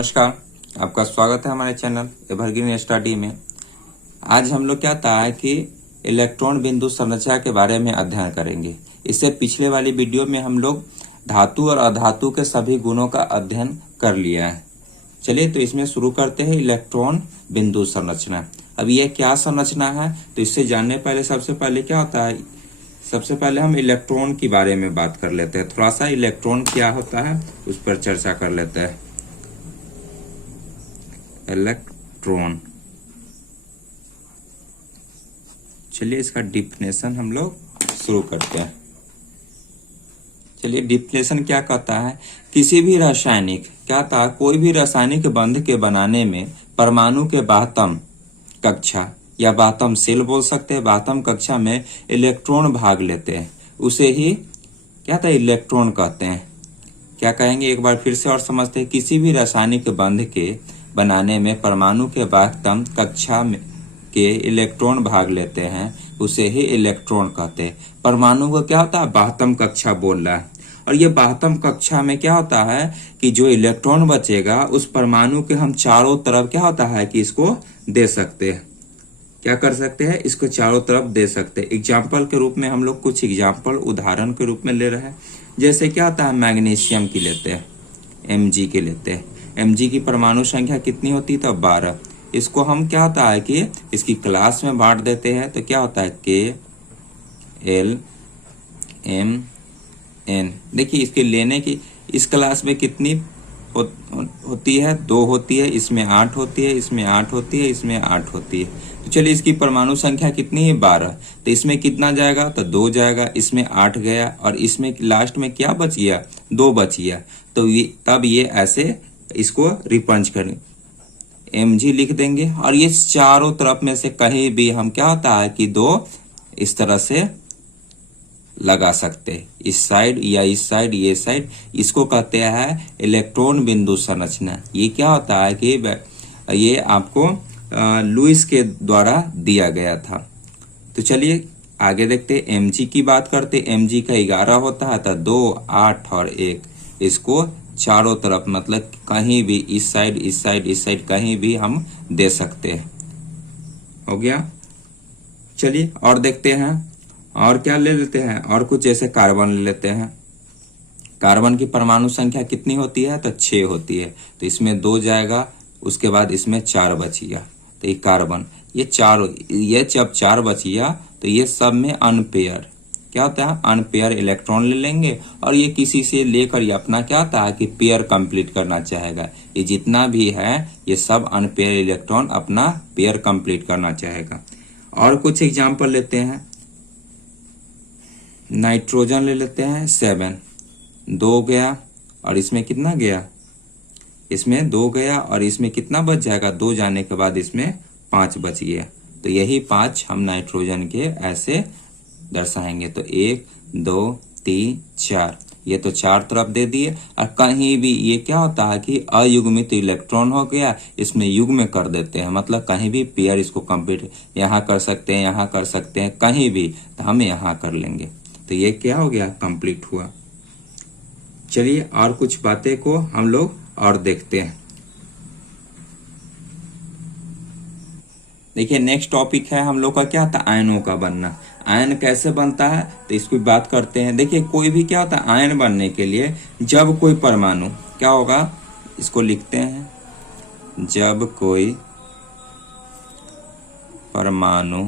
नमस्कार, आपका स्वागत है हमारे चैनल एवरग्रीन स्टडी में। आज हम लोग क्या था कि इलेक्ट्रॉन बिंदु संरचना के बारे में अध्ययन करेंगे। इससे पिछले वाली वीडियो में हम लोग धातु और अधातु के सभी गुणों का अध्ययन कर लिया है। चलिए तो इसमें शुरू करते हैं इलेक्ट्रॉन बिंदु संरचना। अब यह क्या संरचना है, तो इससे जानने पहले सबसे पहले क्या होता है, सबसे पहले हम इलेक्ट्रॉन के बारे में बात कर लेते हैं। थोड़ा सा इलेक्ट्रॉन क्या होता है उस पर चर्चा कर लेते हैं। इलेक्ट्रॉन, चलिए इसका डिफिनेशन हम लोग शुरू करते हैं। चलिए डिफिनेशन क्या कहता है, किसी भी रासायनिक क्या था, कोई भी रासायनिक बंध के बनाने में परमाणु के बाह्यतम कक्षा या बाह्यतम सेल बोल सकते हैं, बाह्यतम कक्षा में इलेक्ट्रॉन भाग लेते हैं, उसे ही क्या था इलेक्ट्रॉन कहते हैं। क्या कहेंगे एक बार फिर से और समझते हैं। किसी भी रासायनिक बंध के बनाने में परमाणु के बाह्यतम कक्षा में के इलेक्ट्रॉन भाग लेते हैं, उसे ही इलेक्ट्रॉन कहते हैं। परमाणु को क्या होता है, बाह्यतम कक्षा बोल रहा है। और ये बाह्यतम कक्षा में क्या होता है कि जो इलेक्ट्रॉन बचेगा उस परमाणु के हम चारों तरफ क्या होता है कि इसको दे सकते हैं। क्या कर सकते हैं, इसको चारों तरफ दे सकते हैं। एग्जाम्पल के रूप में हम लोग कुछ एग्जाम्पल उदाहरण के रूप में ले रहे हैं। जैसे क्या होता है, मैग्नीशियम की लेते हैं, Mg के लेते हैं। Mg की परमाणु संख्या कितनी होती है, तो 12। इसको हम क्या होता है कि इसकी क्लास में बांट देते हैं, तो क्या होता है K L M N। देखिए इसके लेने की इस क्लास में कितनी होती है, 2 होती है, इसमें 8 होती है, इसमें 8 होती है, इसमें 8 होती है। तो चलिए इसकी परमाणु संख्या कितनी है, 12। तो इसमें कितना जाएगा, तो 2 जाएगा, इसमें 8 गया और इसमें लास्ट में क्या बच गया, 2 बच गया। तो तब ये ऐसे इसको रिपंच करें, Mg लिख देंगे। और ये चारों तरफ में से कहीं भी हम क्या होता है कि 2 इस तरह से लगा सकते हैं, इस साइड या इस साइड, ये साइड। इसको कहते हैं इलेक्ट्रॉन बिंदु संरचना। ये क्या होता है कि ये आपको लुईस के द्वारा दिया गया था। तो चलिए आगे देखते हैं, Mg की बात करते। Mg का 11 होता है, तो 2, 8 और 1। इसको चारों तरफ मतलब कहीं भी इस साइड, इस साइड, इस साइड कहीं भी हम दे सकते हैं। हो गया। चलिए और देखते हैं, और क्या ले लेते हैं, और कुछ जैसे कार्बन ले लेते हैं। कार्बन की परमाणु संख्या कितनी होती है, तो 6 होती है। तो इसमें 2 जाएगा, उसके बाद इसमें 4 बच गया। तो ये कार्बन, ये चारों, ये जब 4 बच गया तो ये सब में अनपेयर क्या होता है, अनपेयर इलेक्ट्रॉन ले लेंगे। और ये किसी से लेकर ये अपना क्या होता है कि पेयर कंप्लीट करना चाहेगा। ये जितना भी है ये सब अनपेयर इलेक्ट्रॉन अपना पेयर कंप्लीट करना चाहेगा। और कुछ एग्जाम्पल लेते हैं। नाइट्रोजन ले लेते हैं, 7, 2 गया और इसमें कितना गया, इसमें 2 गया और इसमें कितना बच जाएगा, 2 जाने के बाद इसमें 5 बच गया। तो यही 5 हम नाइट्रोजन के ऐसे दर्शाएंगे। तो 1 2 3 4, ये तो 4 तरफ दे दिए। और कहीं भी ये क्या होता है कि अयुग्मित इलेक्ट्रॉन हो गया, इसमें युग्म कर देते हैं, मतलब कहीं भी पेयर इसको कंप्लीट यहाँ कर सकते हैं, यहाँ कर सकते हैं, कहीं भी, तो हम यहाँ कर लेंगे। तो ये क्या हो गया, कंप्लीट हुआ। चलिए और कुछ बातें को हम लोग और देखते हैं। देखिए नेक्स्ट टॉपिक है हम लोग का क्या था, आयनों का बनना। आयन कैसे बनता है, तो इसको बात करते हैं। देखिए कोई भी क्या होता है, आयन बनने के लिए जब कोई परमाणु क्या होगा, इसको लिखते हैं, जब कोई परमाणु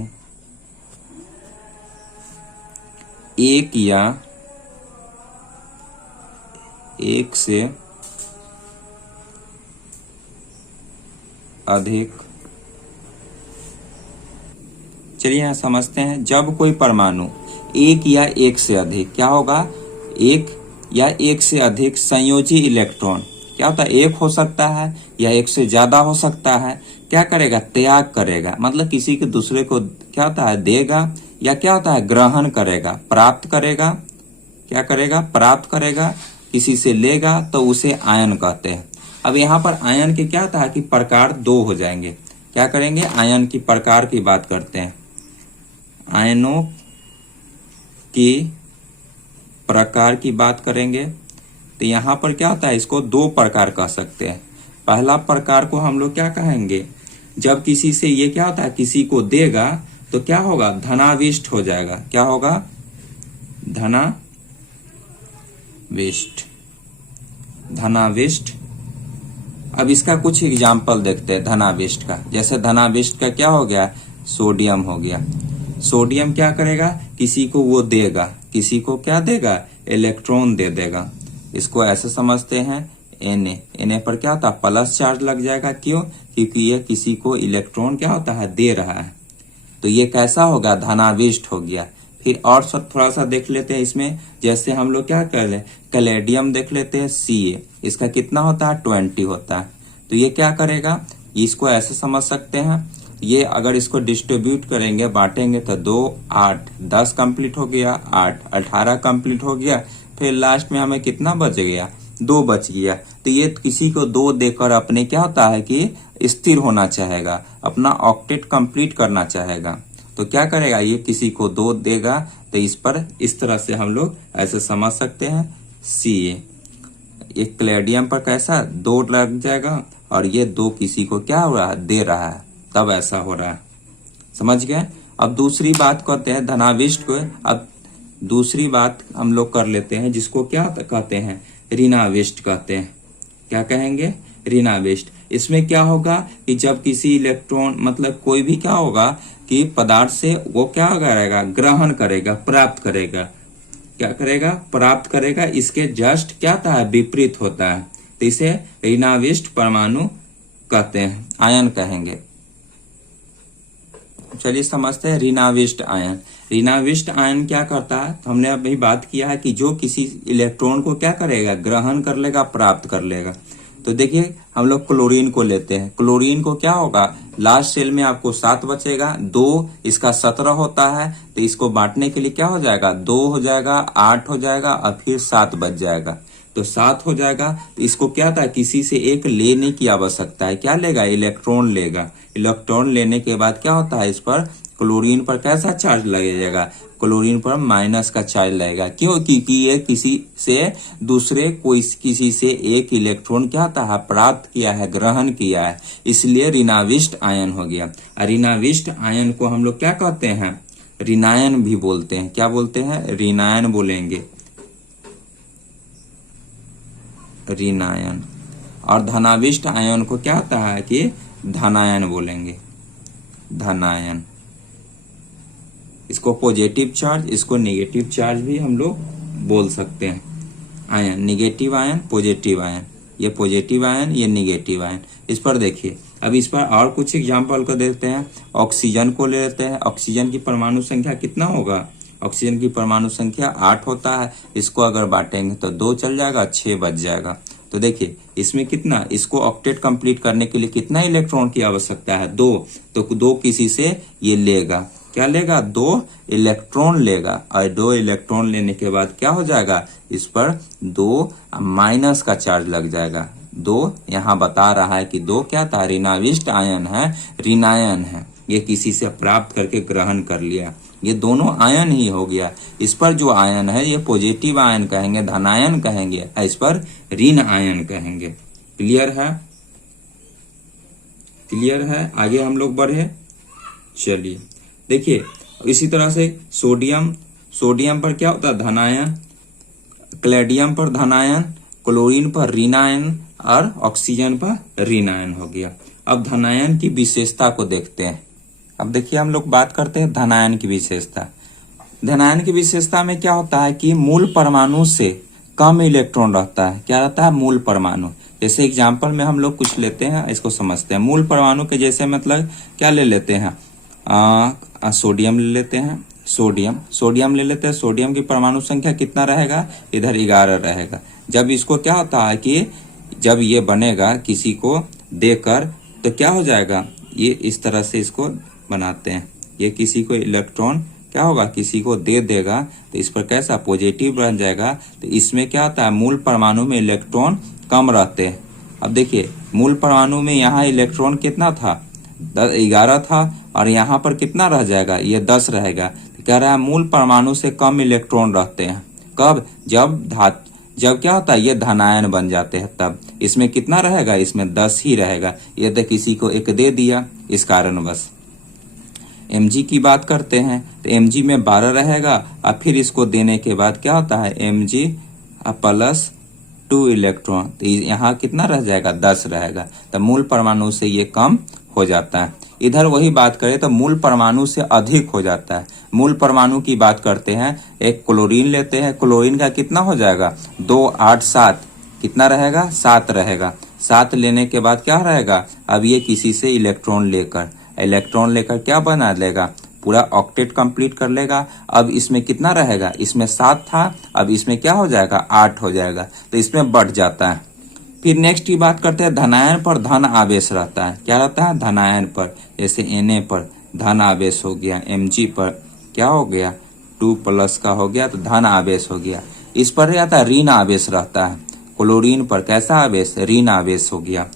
एक या एक से अधिक, चलिए यहां समझते हैं। जब कोई परमाणु एक या एक से अधिक क्या होगा, एक या एक से अधिक संयोजी इलेक्ट्रॉन क्या होता है, एक हो सकता है या एक से ज्यादा हो सकता है, क्या करेगा, त्याग करेगा, मतलब किसी के दूसरे को क्या होता है देगा, या क्या होता है ग्रहण करेगा, प्राप्त करेगा, क्या करेगा, प्राप्त करेगा, किसी से लेगा, तो उसे आयन कहते हैं। अब यहाँ पर आयन के क्या होता है कि प्रकार 2 हो जाएंगे। क्या करेंगे, आयन की प्रकार की बात करते हैं। आयनों की प्रकार की बात करेंगे तो यहाँ पर क्या होता है, इसको 2 प्रकार कह सकते हैं। पहला प्रकार को हम लोग क्या कहेंगे, जब किसी से ये क्या होता है, किसी को देगा तो क्या होगा, धनाविष्ट हो जाएगा। क्या होगा, धनाविष्ट, धनाविष्ट। अब इसका कुछ एग्जाम्पल देखते हैं धनाविष्ट का। जैसे धनाविष्ट का क्या हो गया, सोडियम हो गया। सोडियम क्या करेगा, किसी को वो देगा, किसी को क्या देगा, इलेक्ट्रॉन दे देगा। इसको ऐसे समझते हैं Na पर क्या होता है, प्लस चार्ज लग जाएगा। क्यों, क्योंकि ये किसी को इलेक्ट्रॉन क्या होता है, दे रहा है। तो ये कैसा होगा, धनाविष्ट हो गया। फिर और सब थोड़ा सा देख लेते हैं इसमें। जैसे हम लोग क्या कर ले, कैलेडियम देख लेते हैं, Ca, इसका कितना होता है, 20 होता है। तो ये क्या करेगा, इसको ऐसे समझ सकते हैं, ये अगर इसको डिस्ट्रीब्यूट करेंगे, बांटेंगे तो 2, 8, 10 कंप्लीट हो गया, 8, 18 कंप्लीट हो गया। फिर लास्ट में हमें कितना बच गया, 2 बच गया। तो ये किसी को 2 देकर अपने क्या होता है कि स्थिर होना चाहेगा, अपना ऑक्टेट कंप्लीट करना चाहेगा। तो क्या करेगा, ये किसी को 2 देगा। तो इस पर इस तरह से हम लोग ऐसे समझ सकते हैं, Ca एक कैलेडियम पर कैसा 2 लग जाएगा, और ये 2 किसी को क्या हो रहा है, दे रहा है, तब ऐसा हो रहा है। समझ गए। अब दूसरी बात करते हैं धनाविष्ट को। अब दूसरी बात हम लोग कर लेते हैं, जिसको क्या कहते हैं, ऋणाविष्ट कहते हैं। क्या कहेंगे, ऋणाविष्ट। इसमें क्या होगा कि जब किसी इलेक्ट्रॉन मतलब कोई भी क्या होगा कि पदार्थ से वो क्या करेगा, ग्रहण करेगा, प्राप्त करेगा। क्या करेगा, प्राप्त करेगा। इसके जस्ट क्या था, विपरीत होता है। तो इसे ऋणाविष्ट परमाणु कहते हैं, आयन कहेंगे। चलिए समझते हैं ऋणाविष्ट आयन। ऋणाविष्ट आयन क्या करता है, तो हमने अभी बात किया है कि जो किसी इलेक्ट्रॉन को क्या करेगा, ग्रहण कर लेगा, प्राप्त कर लेगा। तो देखिए हम लोग क्लोरीन को लेते हैं। क्लोरीन को क्या होगा, लास्ट सेल में आपको 7 बचेगा, 2 इसका 17 होता है। तो इसको बांटने के लिए क्या हो जाएगा, 2 हो जाएगा, 8 हो जाएगा, और फिर 7 बच जाएगा। तो 7 हो जाएगा। तो इसको क्या था, किसी से एक लेने की आवश्यकता है। क्या लेगा, इलेक्ट्रॉन लेगा। इलेक्ट्रॉन लेने के बाद क्या होता है, इस पर क्लोरीन पर कैसा चार्ज लगेगा, क्लोरीन पर माइनस का चार्ज लगेगा। क्यों, क्योंकि ये किसी से दूसरे किसी से एक इलेक्ट्रॉन क्या होता है, प्राप्त किया है, ग्रहण किया है, इसलिए ऋणाविष्ट आयन हो गया। ऋणाविष्ट आयन को हम लोग क्या कहते हैं, ऋणायन भी बोलते हैं। क्या बोलते हैं, ऋणायन बोलेंगे, ऋणायन। और धनाविष्ट आयन को क्या होता है कि धनायन बोलेंगे, धनायन। इसको पॉजिटिव चार्ज, इसको नेगेटिव चार्ज भी हम लोग बोल सकते हैं। Ion, negative ion, positive ion. ये पॉजिटिव आयन, ये निगेटिव आयन। इस पर देखिए, अब इस पर और कुछ एग्जांपल को देते हैं। ऑक्सीजन को ले लेते हैं। ऑक्सीजन की परमाणु संख्या कितना होगा, ऑक्सीजन की परमाणु संख्या 8 होता है। इसको अगर बांटेंगे तो 2 चल जाएगा, 6 बच जाएगा। तो देखिए इसमें कितना, इसको ऑक्टेट कंप्लीट करने के लिए कितना इलेक्ट्रॉन की आवश्यकता है, 2। तो 2 किसी से ये लेगा, क्या लेगा, 2 इलेक्ट्रॉन लेगा। और 2 इलेक्ट्रॉन लेने के बाद क्या हो जाएगा, इस पर 2 माइनस का चार्ज लग जाएगा। 2 यहाँ बता रहा है कि 2 क्या था, ऋणाविष्ट आयन है, ऋणायन है। ये किसी से प्राप्त करके ग्रहण कर लिया, ये दोनों आयन ही हो गया। इस पर जो आयन है ये पॉजिटिव आयन कहेंगे, धनायन कहेंगे। इस पर ऋण आयन कहेंगे। क्लियर है, क्लियर है। आगे हम लोग बढ़े। चलिए देखिए, इसी तरह से सोडियम, सोडियम पर क्या होता है, धनायन। कैलेडियम पर धनायन, क्लोरीन पर ऋणायन, और ऑक्सीजन पर ऋणायन हो गया। अब धनायन की विशेषता को देखते हैं। अब देखिए हम लोग बात करते हैं धनायन की विशेषता। धनायन की विशेषता में क्या होता है कि मूल परमाणु से कम इलेक्ट्रॉन रहता है। क्या रहता है, मूल परमाणु। जैसे एग्जांपल में हम लोग कुछ लेते हैं, इसको समझते हैं। मूल परमाणु के जैसे मतलब क्या ले लेते हैं, सोडियम ले लेते हैं। सोडियम ले लेते हैं। सोडियम की परमाणु संख्या कितना रहेगा, इधर 11 रहेगा। जब इसको क्या होता है कि जब ये बनेगा किसी को देकर, तो क्या हो जाएगा, ये इस तरह से इसको बनाते हैं। ये किसी को इलेक्ट्रॉन क्या होगा, किसी को दे देगा, तो इस पर कैसा पॉजिटिव बन जाएगा। तो इसमें क्या होता है, मूल परमाणु में इलेक्ट्रॉन कम रहते हैं। अब देखिए मूल परमाणु में यहाँ इलेक्ट्रॉन कितना था, 11 था, और यहाँ पर कितना रह जाएगा, ये 10 रहेगा। तो कह रहा है मूल परमाणु से कम इलेक्ट्रॉन रहते हैं। कब, जब जब क्या होता है ये धनायन बन जाते हैं तब इसमें कितना रहेगा, इसमें 10 ही रहेगा। ये तो किसी को एक दे दिया इस कारणवश। Mg की बात करते हैं तो Mg में 12 रहेगा और फिर इसको देने के बाद क्या होता है Mg प्लस 2 इलेक्ट्रॉन, तो यहाँ कितना रह जाएगा 10 रहेगा। तो मूल परमाणु से ये कम हो जाता है। इधर वही बात करें तो मूल परमाणु से अधिक हो जाता है। मूल परमाणु की बात करते हैं, एक क्लोरीन लेते हैं, क्लोरीन का कितना हो जाएगा 2 8 7, कितना रहेगा 7 रहेगा। 7 लेने के बाद क्या रहेगा, अब ये किसी से इलेक्ट्रॉन लेकर क्या बना लेगा, पूरा ऑक्टेट कंप्लीट कर लेगा। अब इसमें कितना रहेगा, इसमें 7 था, अब इसमें क्या हो जाएगा 8 हो जाएगा, तो इसमें बढ़ जाता है। फिर नेक्स्ट की बात करते हैं, धनायन पर धन आवेश रहता है। क्या रहता है धनायन पर, जैसे Na पर धन आवेश हो गया, Mg पर क्या हो गया 2 प्लस का हो गया तो धन आवेश हो गया। इस पर रहता है ऋण आवेश रहता है। क्लोरीन पर कैसा आवेश, ऋण आवेश हो गया।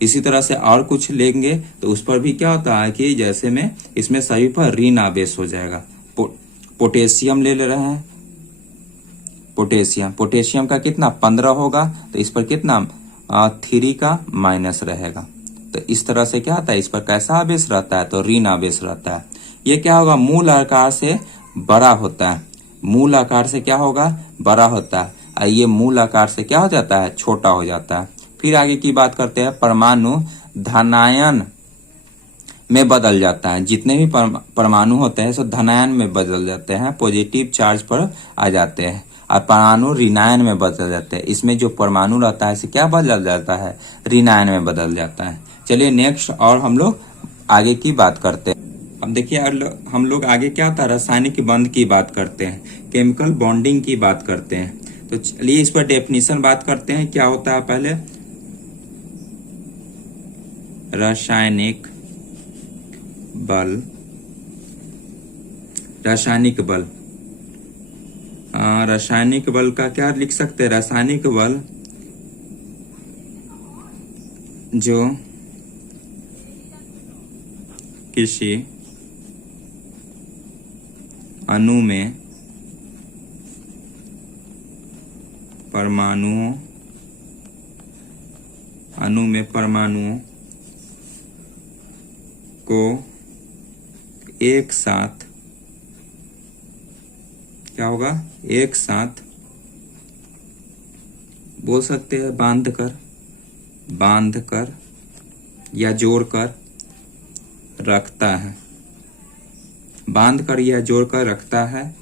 इसी तरह से और कुछ लेंगे तो उस पर भी क्या होता है कि जैसे में इसमें सभी पर ऋण आवेश हो जाएगा। पोटेशियम ले रहे हैं, पोटेशियम का कितना 15 होगा, तो इस पर कितना 3 का माइनस रहेगा। तो इस तरह से क्या होता है, इस पर कैसा आवेश रहता है, तो ऋण आवेश रहता है। ये क्या होगा, मूल आकार से बड़ा होता है। मूल आकार से क्या होगा, बड़ा होता है, और ये मूल आकार से क्या हो जाता है, छोटा हो जाता है। फिर आगे की बात करते हैं, परमाणु धनायन में बदल जाता है। जितने भी परमाणु होते हैं सब धनायन में बदल जाते हैं, पॉजिटिव चार्ज पर आ जाते हैं, और परमाणु ऋणायन में बदल जाते हैं। इसमें जो परमाणु रहता है इसे क्या बदल जाता है, ऋणायन में बदल जाता है। चलिए नेक्स्ट और हम लोग आगे की बात करते हैं। अब देखिए हम लोग आगे क्या होता है, रासायनिक बंध की बात करते हैं, केमिकल बॉन्डिंग की बात करते हैं। तो चलिए इस पर डेफिनेशन बात करते हैं, क्या होता है पहले, रासायनिक बल, रासायनिक बल का क्या लिख सकते हैं, रासायनिक बल जो किसी अणु में परमाणुओं को एक साथ क्या होगा, एक साथ बोल सकते हैं बांध कर या जोड़कर रखता है, बांध कर या जोड़कर रखता है,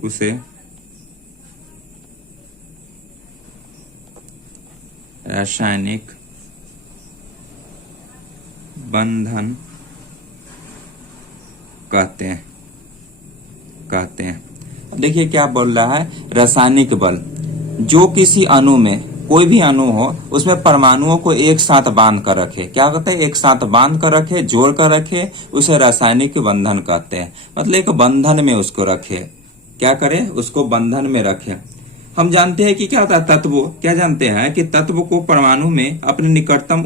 उसे रासायनिक बंधन कहते हैं। देखिए क्या बोल रहा है, रासायनिक बल जो किसी अणु में, कोई भी अणु हो उसमें परमाणुओं को एक साथ बांध कर रखे, क्या कहते हैं, एक साथ बांध कर रखे, जोड़ कर रखे, उसे रासायनिक बंधन कहते हैं। मतलब एक बंधन में उसको रखे, क्या करे, उसको बंधन में रखे। हम जानते हैं कि क्या होता है तत्व, क्या जानते हैं कि तत्व को परमाणु में अपने निकटतम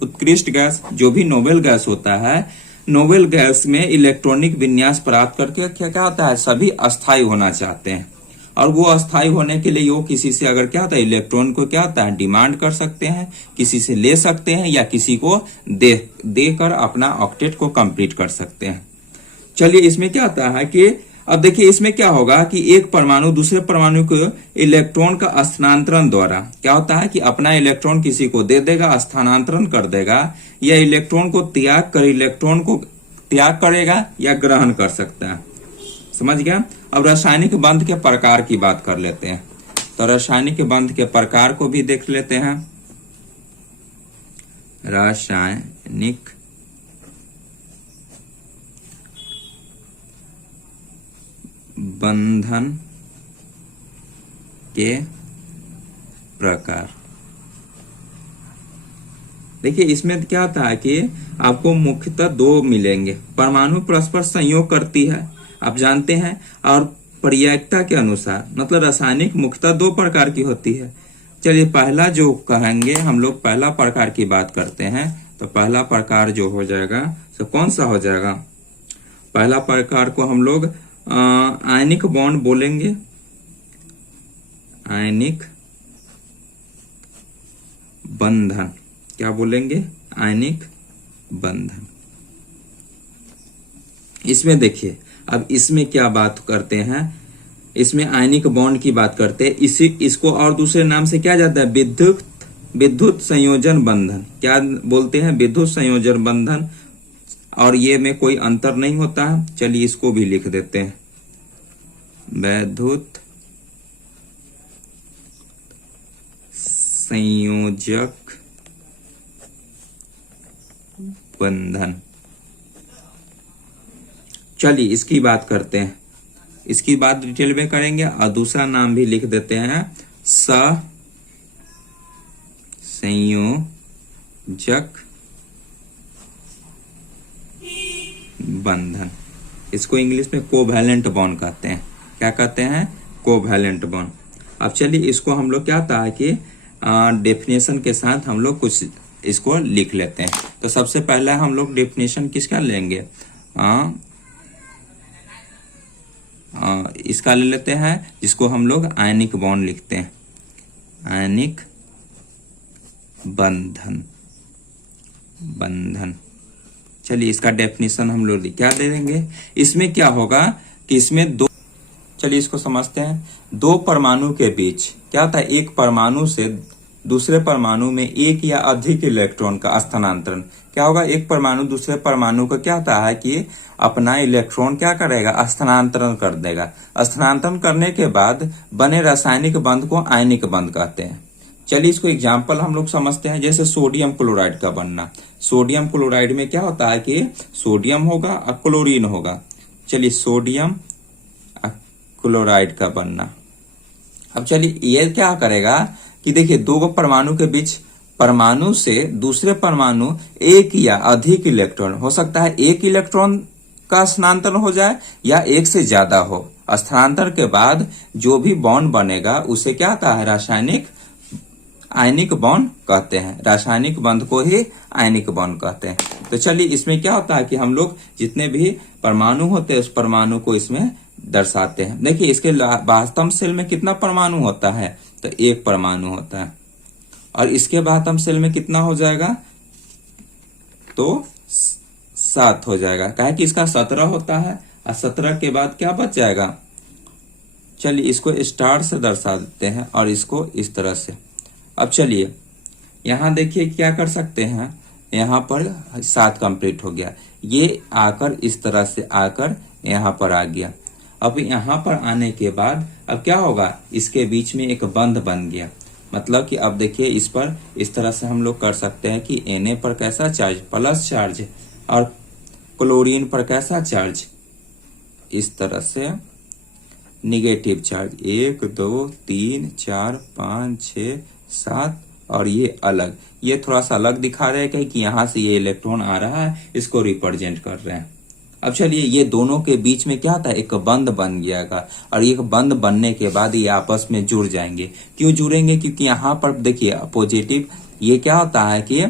उत्कृष्ट गैस, जो भी नोबेल गैस होता है, नोबेल गैस में इलेक्ट्रॉनिक विन्यास प्राप्त करके क्या होता है, सभी अस्थायी होना चाहते हैं। और वो अस्थायी होने के लिए वो किसी से अगर क्या होता है, इलेक्ट्रॉन को क्या होता है, डिमांड कर सकते हैं, किसी से ले सकते हैं, या किसी को देकर अपना ऑक्टेट को कंप्लीट कर सकते हैं। चलिए इसमें क्या होता है कि अब देखिए इसमें क्या होगा कि एक परमाणु दूसरे परमाणु को इलेक्ट्रॉन का स्थानांतरण द्वारा क्या होता है कि अपना इलेक्ट्रॉन किसी को दे देगा, स्थानांतरण कर देगा, या इलेक्ट्रॉन को त्याग करेगा या ग्रहण कर सकता है। समझ गया। अब रासायनिक बंध के प्रकार की बात कर लेते हैं। तो रासायनिक बंध के प्रकार को भी देख लेते हैं। रासायनिक बंधन के प्रकार। देखिए इसमें क्या होता है कि आपको मुख्यतः 2 मिलेंगे। परमाणु परस्पर संयोग करती है, आप जानते हैं, और प्रयोक्ता के अनुसार, मतलब रासायनिक मुख्यतः 2 प्रकार की होती है। चलिए पहला जो कहेंगे हम लोग, पहला प्रकार की बात करते हैं। तो पहला प्रकार जो हो जाएगा तो कौन सा हो जाएगा, पहला प्रकार को हम लोग आयनिक बॉन्ड बोलेंगे। आयनिक बंधन, क्या बोलेंगे, आयनिक बंधन। इसमें देखिए, अब इसमें क्या बात करते हैं, इसमें आयनिक बॉन्ड की बात करते हैं। इसको और दूसरे नाम से क्या जाता है, विद्युत संयोजन बंधन, क्या बोलते हैं, विद्युत संयोजन बंधन। और ये में कोई अंतर नहीं होता है। चलिए इसको भी लिख देते हैं, विद्युत संयोजक बंधन। चलिए इसकी बात करते हैं, इसकी बात डिटेल में करेंगे और दूसरा नाम भी लिख देते हैं, सहसंयोजक बंधन। इसको इंग्लिश में कोवैलेंट बॉन्ड कहते हैं। क्या कहते हैं, कोवैलेंट बॉन्ड। अब चलिए इसको हम लोग क्या था कि डेफिनेशन के साथ हम लोग कुछ इसको लिख लेते हैं। तो सबसे पहला हम लोग डेफिनेशन किसका लेंगे, इसका ले लेते हैं, जिसको हम लोग आयनिक बॉन्ड लिखते हैं, आयनिक बंधन। चलिए इसका डेफिनेशन हम लोग क्या दे देंगे। इसमें क्या होगा कि इसमें दो, चलिए इसको समझते हैं। दो परमाणु के बीच क्या था, एक परमाणु से दूसरे परमाणु में एक या अधिक इलेक्ट्रॉन का स्थानांतरण। क्या होगा, एक परमाणु दूसरे परमाणु का क्या होता है कि अपना इलेक्ट्रॉन क्या करेगा, स्थानांतरण कर देगा। स्थानांतरण करने के बाद बने रासायनिक बंध को आयनिक बंध कहते हैं। चलिए इसको एग्जाम्पल हम लोग समझते हैं, जैसे सोडियम क्लोराइड का बनना। सोडियम क्लोराइड में क्या होता है कि सोडियम होगा और क्लोरीन होगा। चलिए सोडियम क्लोराइड का बनना। अब चलिए ये क्या करेगा कि देखिए, दो परमाणु के बीच परमाणु से दूसरे परमाणु एक या अधिक इलेक्ट्रॉन हो सकता है, एक इलेक्ट्रॉन का स्थानांतरण हो जाए या एक से ज्यादा हो। स्थानांतरण के बाद जो भी बॉन्ड बनेगा उसे क्या कहता है, रासायनिक आयनिक बॉन्ड कहते हैं। रासायनिक बंध को ही आयनिक बॉन्ड कहते हैं। तो चलिए इसमें क्या होता है कि हम लोग जितने भी परमाणु होते हैं उस परमाणु को इसमें दर्शाते हैं। देखिए इसके वास्तव सेल में कितना परमाणु होता है, तो एक परमाणु होता है। और इसके वास्तव सेल में कितना हो जाएगा, तो 7 हो जाएगा। क्या है कि इसका 17 होता है और 17 के बाद क्या बच जाएगा। चलिए इसको स्टार से दर्शा देते हैं और इसको इस तरह से। अब चलिए यहां देखिए क्या कर सकते हैं, यहां पर 7 कंप्लीट हो गया, ये आकर इस तरह से आकर यहां पर आ गया। अब यहां पर आने के बाद अब क्या होगा, इसके बीच में एक बंध बन गया। मतलब कि अब देखिए इस पर इस तरह से हम लोग कर सकते हैं कि Na पर कैसा चार्ज, प्लस चार्ज, और क्लोरीन पर कैसा चार्ज, इस तरह से निगेटिव चार्ज। 1 2 3 4 5 6 7 और ये अलग, ये थोड़ा सा अलग दिखा रहे हैं कि यहाँ से ये इलेक्ट्रॉन आ रहा है, इसको रिप्रेजेंट कर रहे हैं। अब चलिए ये दोनों के बीच में क्या होता है, एक बंध बन गया और ये बंध बनने के बाद ये आपस में जुड़ जाएंगे। क्यों जुड़ेंगे, क्योंकि यहाँ पर देखिए पॉजिटिव, ये क्या होता है कि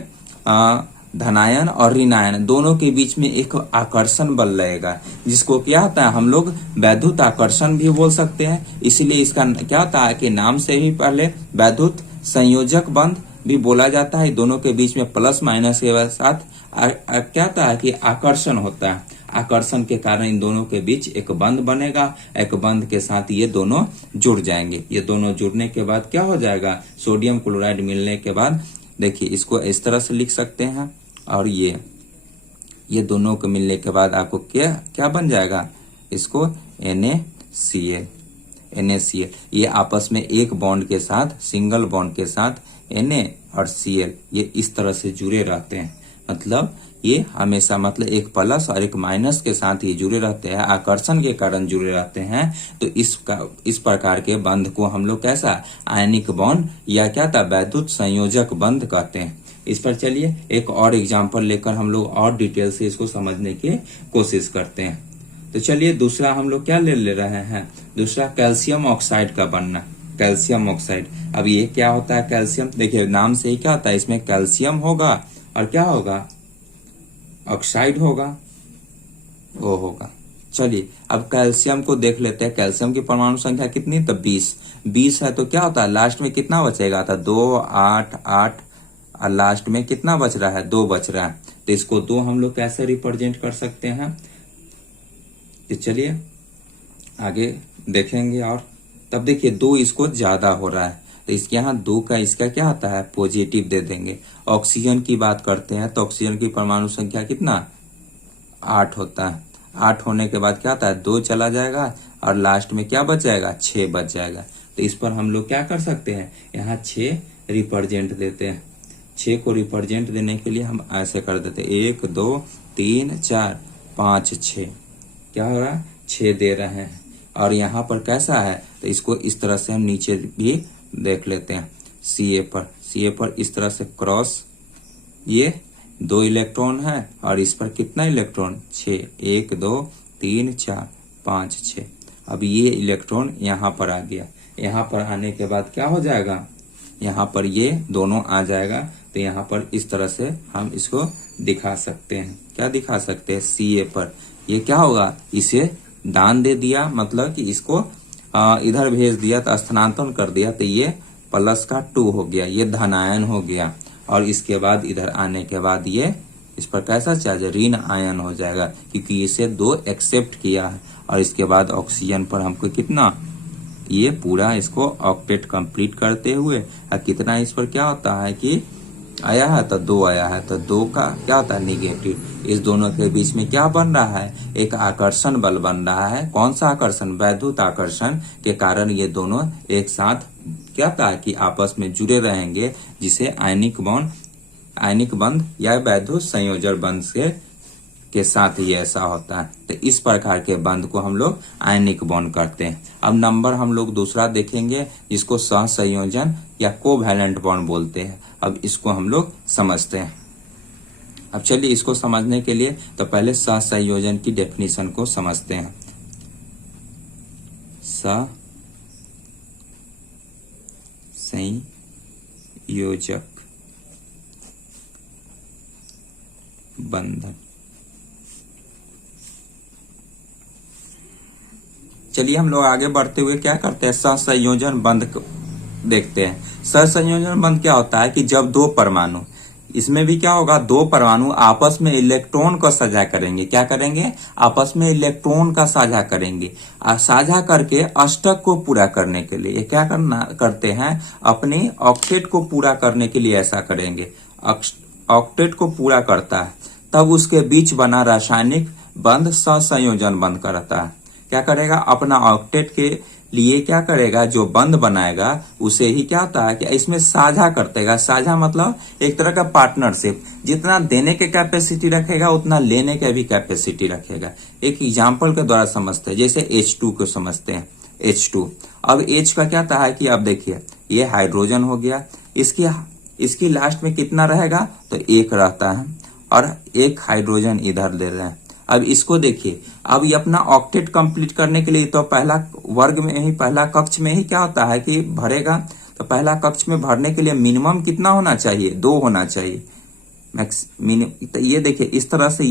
धनायन और ऋणायन दोनों के बीच में एक आकर्षण बल रहेगा, जिसको क्या होता है हम लोग वैद्युत आकर्षण भी बोल सकते हैं। इसलिए इसका क्या होता है कि नाम से ही पहले वैद्युत संयोजक बंध भी बोला जाता है। दोनों के बीच में प्लस माइनस के साथ क्या होता है कि आकर्षण होता है। आकर्षण के कारण इन दोनों के बीच एक बंध बनेगा, एक बंध के साथ ये दोनों जुड़ जाएंगे। ये दोनों जुड़ने के बाद क्या हो जाएगा, सोडियम क्लोराइड मिलने के बाद देखिए इसको इस तरह से लिख सकते हैं। और ये दोनों को मिलने के बाद आपको क्या बन जाएगा, इसको NaCl। ये आपस में एक बॉन्ड के साथ, सिंगल बॉन्ड के साथ Na और Cl ये इस तरह से जुड़े रहते हैं। मतलब ये हमेशा मतलब एक प्लस और एक माइनस के साथ ये जुड़े रहते हैं, आकर्षण के कारण जुड़े रहते हैं। तो इस प्रकार के बंध को हम लोग कैसा, आयनिक बॉन्ड या क्या था, वैद्युत संयोजक बंध कहते हैं। इस पर चलिए एक और एग्जांपल लेकर हम लोग और डिटेल से इसको समझने की कोशिश करते हैं। तो चलिए दूसरा हम लोग क्या ले रहे हैं, दूसरा कैल्शियम ऑक्साइड का बनना। कैल्शियम ऑक्साइड, अब ये क्या होता है कैल्शियम, देखिए नाम से ही क्या होता है, इसमें कैल्शियम होगा और क्या होगा, ऑक्साइड होगा, वो होगा। चलिए अब कैल्शियम को देख लेते हैं। कैल्शियम की परमाणु संख्या कितनी, तो 20। 20 है तो क्या होता है, लास्ट में कितना बचेगा, तो 2, 8, 8 और लास्ट में कितना बच रहा है, 2 बच रहा है। तो इसको 2 हम लोग कैसे रिप्रेजेंट कर सकते हैं, तो चलिए आगे देखेंगे। और तब देखिए 2 इसको ज्यादा हो रहा है, तो इसके यहाँ 2 का इसका क्या आता है, पॉजिटिव दे देंगे। ऑक्सीजन की बात करते हैं तो ऑक्सीजन की परमाणु संख्या कितना, 8 होता है। 8 होने के बाद क्या आता है, 2 चला जाएगा और लास्ट में क्या बच जाएगा, 6 बच जाएगा। तो इस पर हम लोग क्या कर सकते हैं, यहाँ 6 रिप्रेजेंट देते हैं। 6 को रिप्रेजेंट देने के लिए हम ऐसे कर देते हैं, 1, 2, 3, 4, 5, 6, क्या हो रहा है, 6 दे रहे हैं। और यहाँ पर कैसा है, तो इसको इस तरह से हम नीचे भी देख लेते हैं। Ca पर इस तरह से क्रॉस, ये 2 इलेक्ट्रॉन है और इस पर कितना इलेक्ट्रॉन, 6, 1, 2, 3, 4, 5, 6। अब ये इलेक्ट्रॉन यहाँ पर आ गया। यहाँ पर आने के बाद क्या हो जाएगा, यहाँ पर ये दोनों आ जाएगा। तो यहाँ पर इस तरह से हम इसको दिखा सकते हैं। क्या दिखा सकते हैं, Ca पर ये क्या होगा, इसे दान दे दिया, मतलब कि इसको इधर भेज दिया, तो स्थानांतरण कर दिया, तो ये प्लस का 2 हो गया, ये धनायन हो गया। और इसके बाद इधर आने के बाद ये इस पर कैसा चार्ज, ऋण आयन हो जाएगा, क्योंकि इसे 2 एक्सेप्ट किया है। और इसके बाद ऑक्सीजन पर हमको कितना, ये पूरा इसको ऑक्टेट कंप्लीट करते हुए कितना इस पर क्या होता है कि आया है, तो 2 आया है, तो 2 का क्या होता है, निगेटिव। इस दोनों के बीच में क्या बन रहा है, एक आकर्षण बल बन रहा है। कौन सा आकर्षण, वैद्युत आकर्षण के कारण ये दोनों एक साथ क्या था कि आपस में जुड़े रहेंगे, जिसे आयनिक बंध या वैद्युत संयोजन बंध के साथ ही ऐसा होता है। तो इस प्रकार के बंध को हम लोग आयनिक बॉन्ड करते हैं। अब नंबर हम लोग दूसरा देखेंगे, जिसको सहसंयोजन या कोवैलेंट बॉन्ड बोलते हैं। अब इसको हम लोग समझते हैं। अब चलिए इसको समझने के लिए तो पहले सहसंयोजन की डेफिनेशन को समझते हैं। सहसंयोजक बंधन, चलिए हम लोग आगे बढ़ते हुए क्या करते हैं, सहसंयोजन बंध को देखते हैं। सहसंयोजन बंध क्या होता है कि जब 2 परमाणु, इसमें भी क्या होगा, 2 परमाणु आपस में इलेक्ट्रॉन का साझा करेंगे। क्या करेंगे, आपस में इलेक्ट्रॉन का साझा करेंगे। साझा करके अष्टक को पूरा करने के लिए क्या करते हैं, अपने ऑक्टेट को पूरा करने के लिए ऐसा करेंगे। ऑक्टेट को पूरा करता है, तब उसके बीच बना रासायनिक बंध सहसंयोजन बंध करता है। क्या करेगा, अपना ऑक्टेट के लिए क्या करेगा, जो बंध बनाएगा उसे ही क्या होता है कि इसमें साझा करतेगा। साझा मतलब एक तरह का पार्टनरशिप, जितना देने के कैपेसिटी रखेगा उतना लेने के भी कैपेसिटी रखेगा। एक एग्जांपल के द्वारा समझते हैं, जैसे H2 को समझते हैं। H2, अब H का क्या था है कि अब देखिए ये हाइड्रोजन हो गया, इसकी लास्ट में कितना रहेगा, तो 1 रहता है और 1 हाइड्रोजन इधर ले रहे हैं। अब इसको देखिए, अब ये अपना ऑक्टेट कंप्लीट करने के लिए तो पहला वर्ग में ही, पहला कक्ष में ही क्या होता है कि भरेगा। तो पहला कक्ष में भरने के लिए मिनिमम कितना होना चाहिए, 2 होना चाहिए मैक्स मिनिमम। तो ये देखिए इस तरह से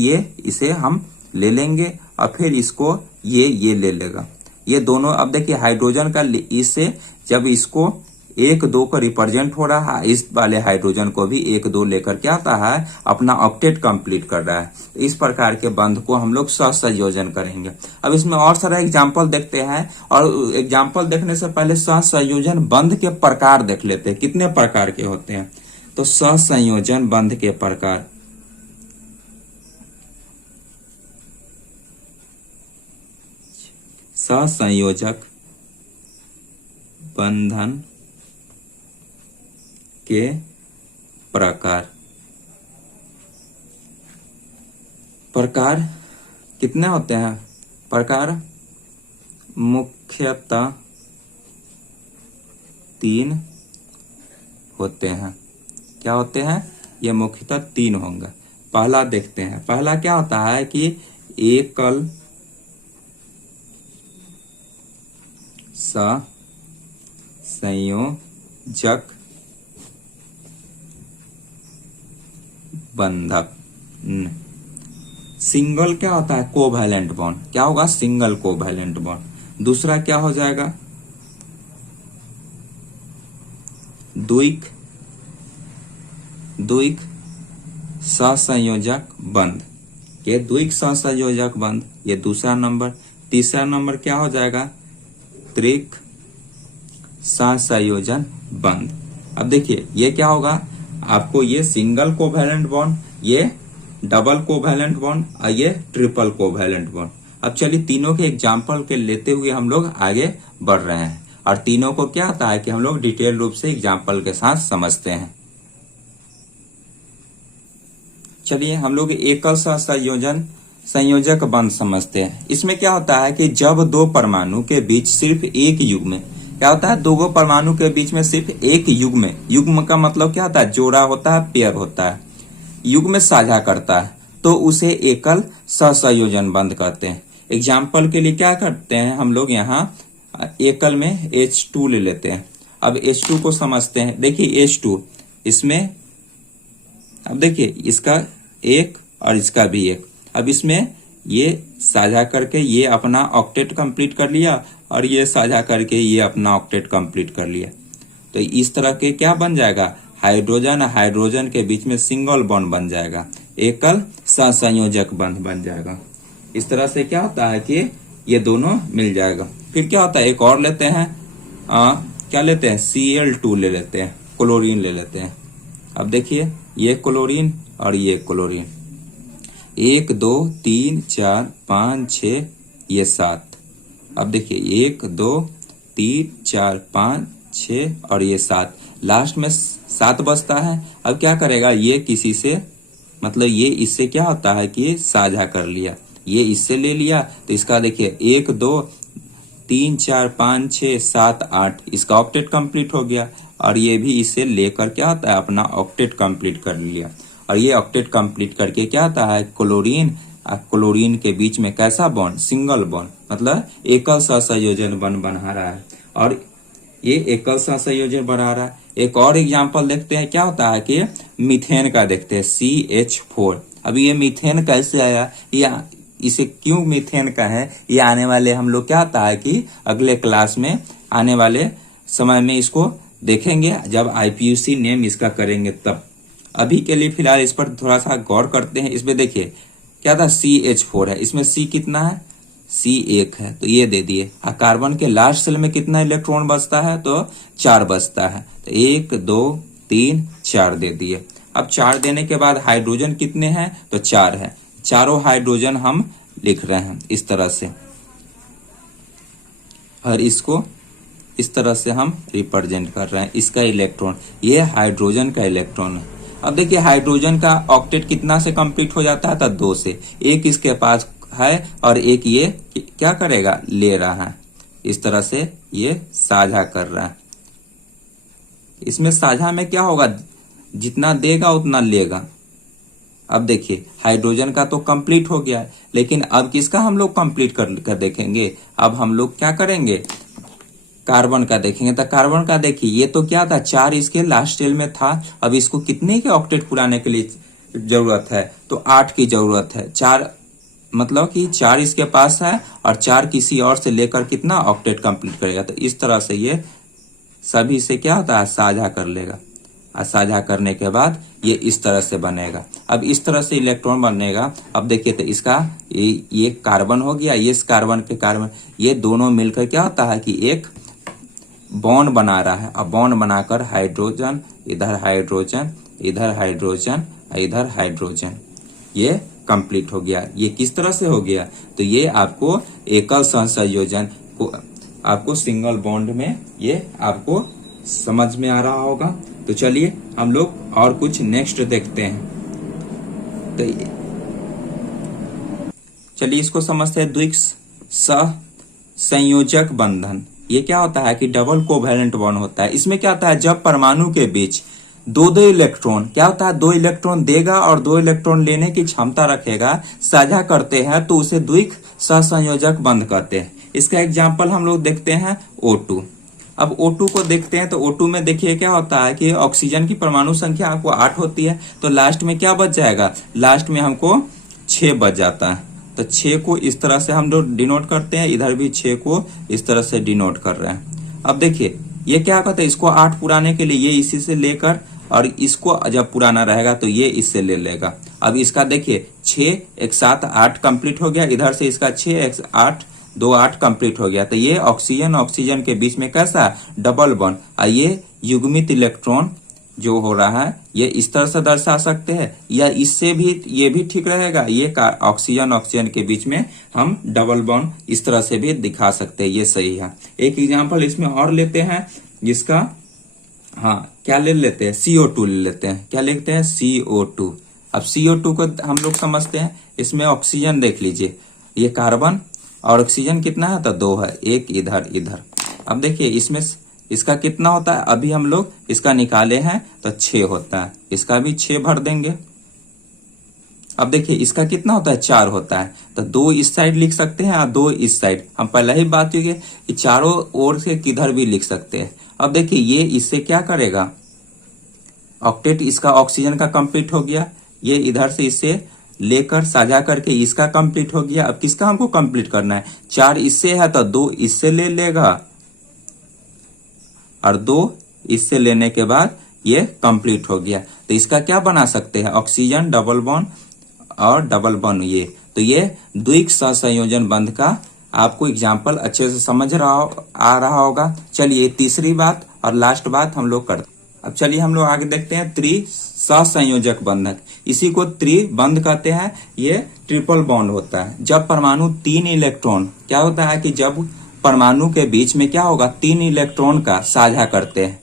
इसे हम ले लेंगे और फिर इसको ये ले लेगा। ये दोनों, अब देखिए हाइड्रोजन का इससे जब इसको 1, 2 को रिप्रेजेंट हो रहा है, इस वाले हाइड्रोजन को भी 1, 2 लेकर क्या आता है, अपना ऑक्टेट कंप्लीट कर रहा है। इस प्रकार के बंध को हम लोग सहसंयोजन करेंगे। अब इसमें और सारा एग्जांपल देखते हैं, और एग्जांपल देखने से पहले सहसंयोजन बंध के प्रकार देख लेते हैं, कितने प्रकार के होते हैं। तो सहसंयोजन बंध के प्रकार, सहसंयोजक बंधन के प्रकार कितने होते हैं, प्रकार मुख्यतः 3 होते हैं। क्या होते हैं, ये मुख्यतः 3 होंगे। पहला देखते हैं, पहला क्या होता है कि एकल सहसंयोजक बंधक। सिंगल क्या होता है, कोवैलेंट बॉन्ड, क्या होगा, सिंगल कोवैलेंट बॉन्ड। दूसरा क्या हो जाएगा, द्विक द्विक सहसंयोजक बंध, ये द्विक सहसंयोजक बंध, ये दूसरा नंबर। तीसरा नंबर क्या हो जाएगा, त्रिक सहसंयोजन बंध। अब देखिए ये क्या होगा, आपको ये सिंगल कोवैलेंट बॉन्ड, ये डबल कोवैलेंट बॉन्ड और ये ट्रिपल कोवैलेंट बॉन्ड। अब चलिए तीनों के एग्जांपल के लेते हुए हम लोग आगे बढ़ रहे हैं, और तीनों को क्या होता है कि हम लोग डिटेल रूप से एग्जांपल के साथ समझते हैं। चलिए हम लोग एकल संयोजक बंध समझते हैं। इसमें क्या होता है कि जब दो परमाणु के बीच सिर्फ एक युग्म, क्या होता है, दो परमाणु के बीच में सिर्फ एक युग्म का मतलब क्या होता है, जोड़ा होता है, पेयर होता है, युग्म साझा करता है, तो उसे एकल सहसंयोजन बंध कहते हैं। एग्जाम्पल के लिए क्या करते हैं हम लोग, यहाँ एकल में H2 ले लेते हैं। अब H2 को समझते हैं। देखिए H2, इसमें अब देखिए इसका एक और इसका भी एक, अब इसमें ये साझा करके ये अपना ऑक्टेट कंप्लीट कर लिया और ये साझा करके ये अपना ऑक्टेट कंप्लीट कर लिया। तो इस तरह के क्या बन जाएगा, हाइड्रोजन और हाइड्रोजन के बीच में सिंगल बॉन्ड बन जाएगा, एकल सहसंयोजक बंध बन जाएगा। इस तरह से क्या होता है कि ये दोनों मिल जाएगा। फिर क्या होता है, एक और लेते हैं, क्या लेते हैं, Cl2 ले लेते हैं, क्लोरीन ले लेते हैं। अब देखिए ये क्लोरीन और ये क्लोरीन, 1 2 3 4 5 6 ये 7। अब देखिए 1 2 3 4 5 6 और ये 7, लास्ट में 7 बचता है। अब क्या करेगा, ये किसी से मतलब ये इससे क्या होता है कि साझा कर लिया, ये इससे ले लिया, तो इसका देखिए 1 2 3 4 5 6 7 8, इसका ऑक्टेट कंप्लीट हो गया, और ये भी इसे लेकर क्या होता है, अपना ऑक्टेट कंप्लीट कर लिया। और ये ऑक्टेट कंप्लीट करके क्या होता है, क्लोरीन और क्लोरीन के बीच में कैसा बॉन्ड, सिंगल बॉन्ड, मतलब एकल सहसंयोजन बॉन्ड बना रहा है, और ये एकल सहसंयोजन बना रहा है। एक और एग्जांपल देखते हैं, क्या होता है कि मीथेन का देखते हैं, CH4। अब ये मीथेन कैसे आया, या इसे क्यों मीथेन का है, ये आने वाले हम लोग क्या होता है कि अगले क्लास में आने वाले समय में इसको देखेंगे, जब IPUC नेम इसका करेंगे तब। अभी के लिए फिलहाल इस पर थोड़ा सा गौर करते हैं। इसमें देखिए क्या था, CH4 है, इसमें C कितना है, C 1 है, तो ये दे दिए। कार्बन के लास्ट सेल में कितना इलेक्ट्रॉन बचता है, तो 4 बचता है, तो 1 2 3 4 दे दिए। अब 4 देने के बाद हाइड्रोजन कितने हैं, तो 4 है, चारों हाइड्रोजन हम लिख रहे हैं इस तरह से, और इसको इस तरह से हम रिप्रेजेंट कर रहे हैं। इसका इलेक्ट्रॉन, ये हाइड्रोजन का इलेक्ट्रॉन है। अब देखिए हाइड्रोजन का ऑक्टेट कितना से कंप्लीट हो जाता है, तो 2 से। एक इसके पास है और एक ये क्या करेगा, ले रहा है, इस तरह से ये साझा कर रहा है। इसमें साझा में क्या होगा, जितना देगा उतना लेगा। अब देखिए हाइड्रोजन का तो कंप्लीट हो गया, लेकिन अब किसका हम लोग कंप्लीट कर देखेंगे, अब हम लोग क्या करेंगे, कार्बन का देखेंगे। तो कार्बन का देखिए ये तो क्या था, 4 इसके लास्ट सेल में था, अब इसको कितने के ऑक्टेट पुराने के लिए जरूरत है, तो 8 की जरूरत है। 4 मतलब कि 4 इसके पास है और 4 किसी और से लेकर कितना ऑक्टेट कंप्लीट करेगा, तो इस तरह से ये सभी से क्या होता है, साझा कर लेगा, और साझा करने के बाद ये इस तरह से बनेगा। अब इस तरह से इलेक्ट्रॉन बनेगा। अब देखिए तो इसका ये कार्बन हो गया, ये इस कार्बन के कार्बन, ये दोनों मिलकर क्या होता है कि एक बॉन्ड बना रहा है। अब बॉन्ड बनाकर हाइड्रोजन, इधर हाइड्रोजन, इधर हाइड्रोजन, इधर हाइड्रोजन, ये कंप्लीट हो गया। ये किस तरह से हो गया, तो ये आपको एकल सहसंयोजन को, आपको सिंगल बॉन्ड में ये आपको समझ में आ रहा होगा। तो चलिए हम लोग और कुछ नेक्स्ट देखते हैं। तो चलिए इसको समझते हैं, द्विक सहसंयोजक बंधन। ये क्या होता है कि डबल कोवैलेंट बॉन्ड होता है। इसमें क्या होता है, जब परमाणु के बीच दो इलेक्ट्रॉन क्या होता है, 2 इलेक्ट्रॉन देगा और 2 इलेक्ट्रॉन लेने की क्षमता रखेगा, साझा करते हैं, तो उसे द्विक सहसंयोजक बंध कहते हैं। इसका एग्जाम्पल हम लोग देखते हैं O2। अब O2 को देखते हैं, तो O2 में देखिए क्या होता है कि ऑक्सीजन की परमाणु संख्या आपको 8 होती है, तो लास्ट में क्या बच जाएगा, लास्ट में हमको 6 बच जाता है। तो 6 को इस तरह से हम लोग डिनोट करते हैं, इधर भी 6 को इस तरह से डिनोट कर रहे हैं। अब देखिए ये क्या कहते हैं, इसको 8 पुराने के लिए ये इसी से लेकर, और इसको जब पुराना रहेगा तो ये इससे ले लेगा। अब इसका देखिए 6 एक 7 8 कंप्लीट हो गया, इधर से इसका 6 एक 8 2 8 कंप्लीट हो गया। तो ये ऑक्सीजन ऑक्सीजन के बीच में कैसा डबल बॉन्ड, और ये युग्मित इलेक्ट्रॉन जो हो रहा है ये इस तरह से दर्शा सकते हैं, या इससे भी ये भी ठीक रहेगा। ये ऑक्सीजन ऑक्सीजन के बीच में हम डबल बॉन्ड इस तरह से भी दिखा सकते हैं, ये सही है। एक एग्जांपल इसमें और लेते हैं जिसका, हाँ क्या ले लेते हैं, CO2 ले लेते हैं। क्या लेते हैं, CO2। अब CO2 को हम लोग समझते हैं, इसमें ऑक्सीजन देख लीजिए, ये कार्बन और ऑक्सीजन कितना है, तो 2 है, एक इधर इधर। अब देखिए इसमें इसका कितना होता है, अभी हम लोग इसका निकाले हैं तो 6 होता है, इसका भी 6 भर देंगे। अब देखिए इसका कितना होता है, 4 होता है, तो 2 इस साइड लिख सकते हैं और 2 इस साइड। हम पहले ही बात की कि चारों ओर से किधर भी लिख सकते हैं। अब देखिए ये इससे क्या करेगा, ऑक्टेट इसका ऑक्सीजन का कंप्लीट हो गया, ये इधर से इससे लेकर साझा करके इसका कंप्लीट हो गया। अब किसका हमको कंप्लीट करना है, 4 इससे है तो 2 इससे ले लेगा, और 2 इससे लेने के बाद ये कंप्लीट हो गया। तो इसका क्या बना सकते हैं, ऑक्सीजन डबल बॉन्ड और डबल बॉन्ड ये। तो ये द्विक सहसंयोजन बंध का आपको एग्जाम्पल अच्छे से समझ आ रहा होगा। चलिए तीसरी बात और लास्ट बात हम लोग करते। अब चलिए हम लोग आगे देखते हैं त्रिसहसंयोजक बंधक। इसी को त्रिबंध कहते हैं। ये ट्रिपल बॉन्ड होता है जब परमाणु 3 इलेक्ट्रॉन, क्या होता है कि जब परमाणु के बीच में क्या होगा, 3 इलेक्ट्रॉन का साझा करते हैं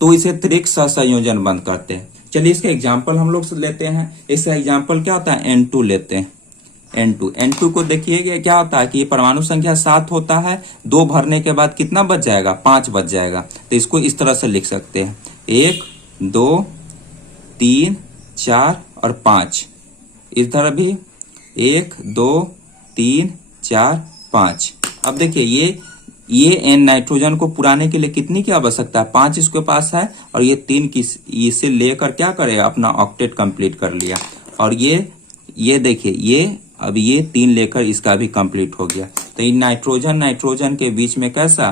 तो इसे त्रिक सहसंयोजन बंध करते हैं। चलिए इसका एग्जाम्पल हम लोग लेते हैं। इसका एग्जाम्पल क्या होता है, N2 लेते हैं। N2 को देखिए क्या होता है कि परमाणु संख्या 7 होता है, 2 भरने के बाद कितना बच जाएगा, 5 बच जाएगा। तो इसको इस तरह से लिख सकते हैं, 1 2 3 4 और 5। इस तरह भी 1 2 3 4 5। अब देखिए ये N नाइट्रोजन को पुराने के लिए कितनी की आवश्यकता है, 5 इसके पास है, और ये 3 की इसे लेकर क्या करेगा, अपना ऑक्टेट कंप्लीट कर लिया। और ये देखिए ये अब ये 3 लेकर इसका भी कंप्लीट हो गया। तो इन नाइट्रोजन के बीच में कैसा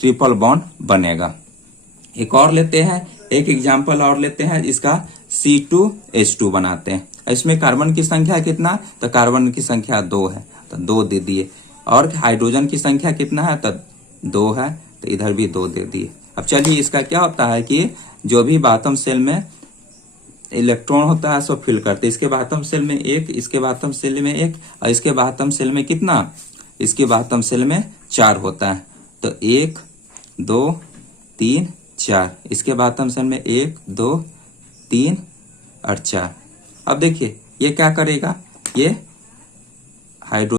ट्रिपल बॉन्ड बनेगा। एक और लेते हैं, एक एग्जाम्पल और लेते हैं, इसका C2H2 बनाते हैं। इसमें कार्बन की संख्या कितना, तो कार्बन की संख्या 2 है, तो 2 दे दिए। और हाइड्रोजन की संख्या कितना है, तो 2 है, तो इधर भी 2 दे दिए। अब चलिए इसका क्या होता है कि जो भी बातम सेल में इलेक्ट्रॉन होता है सब फिल करते हैं। इसके बातम सेल में 1, इसके बातम सेल में 1, और इसके बातम सेल में कितना, इसके बातम सेल में 4 होता है। तो 1 2 3 4, इसके बातम सेल में 1 2 3 और 4। अब देखिए ये क्या करेगा, ये हाइड्रो